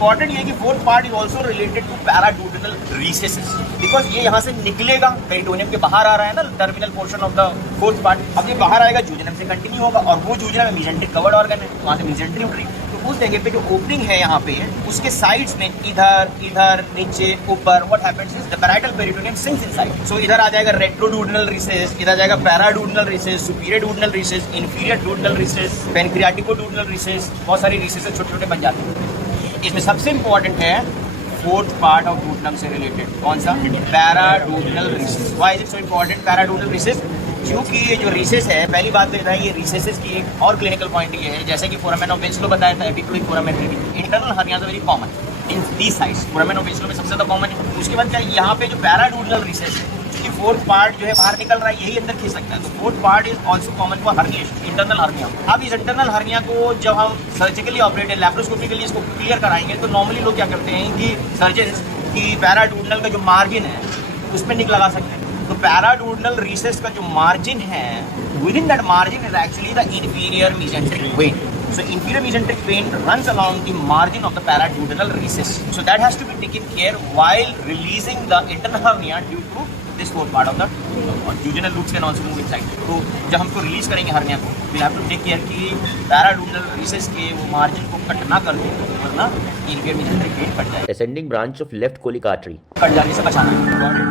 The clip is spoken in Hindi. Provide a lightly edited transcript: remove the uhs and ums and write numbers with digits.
इंपॉर्टेंट ये कि fourth part is also related to paraduodenal recesses, because ये यहाँ से निकलेगा, पेरिटोनियम के बाहर आ रहा है ना terminal portion of the fourth part. अब ये बाहर आएगा, जूजिनम से कंटिन्यू होगा, और वो जूजिनम में मेसेंट्रिक कवर्ड ऑर्गन है, वहाँ से मेसेंट्री उठ रही, तो उस जगह पे जो ओपनिंग है यहाँ पे, उसके साइड्स में इधर इधर नीचे ऊपर, what happens is the parietal peritoneum sinks inside. So इधर आ जाएगा रेट्रोडुडेनल रिसेस, इधर जाएगा paraduodenal recess, superior duodenal recess, inferior duodenal recess, pancreaticoduodenal recess, बहुत सारी रिसेस छोटे छोटे बन जाते हैं। इसमें सबसे इंपॉर्टेंट है फोर्थ पार्ट ऑफ डुडेनम से रिलेटेड, कौन सा? Paraduodenal recess. Why is it so important paraduodenal recess? क्योंकि ये जो रिसेस है, पहली बात तो ये था, ये रिसेसेस की एक और क्लिनिकल पॉइंट ये है, जैसे कि फोरामेन ऑफ विंस्लो बताया था, epiploic foramen, internal hernias very common in these sides, foramen of Winslow में सबसे ज्यादा कॉमन है। उसके बाद क्या, यहाँ पे जो पैराडुडेनल रिसेस है, क्योंकि फोर्थ पार्ट जो है बाहर निकल रहा है, यही अंदर खींच सकता है, तो fourth part is also common for herniation, internal hernia. अब इस इंटरनल हर्निया को जब हम सर्जिकली ऑपरेटेड लैप्रोस्कोपिकली इसको क्लियर कराएंगे, तो नॉर्मली लोग क्या करते हैं कि सर्जन की पैराडुडेनल का जो मार्जिन है उस पर निक लगा सकते हैं। तो पैराडुडेनल रिसेस का जो मार्जिन है, with in that margin is actually the inferior mesenteric when. So inferior mesenteric vein runs along the margin of the paraduodenal recess. So that has to be taken care while releasing the internal hernia due to this fourth part of the duodenal roots can also move inside. तो जब हमको रिलीज करेंगे हर्निया को, we have to take care कि paraduodenal recess के वो मार्जिन को कट ना कर दें, वरना inferior mesenteric vein कट जाए. Ascending branch of left colic artery. Cut जाने से बचाना है.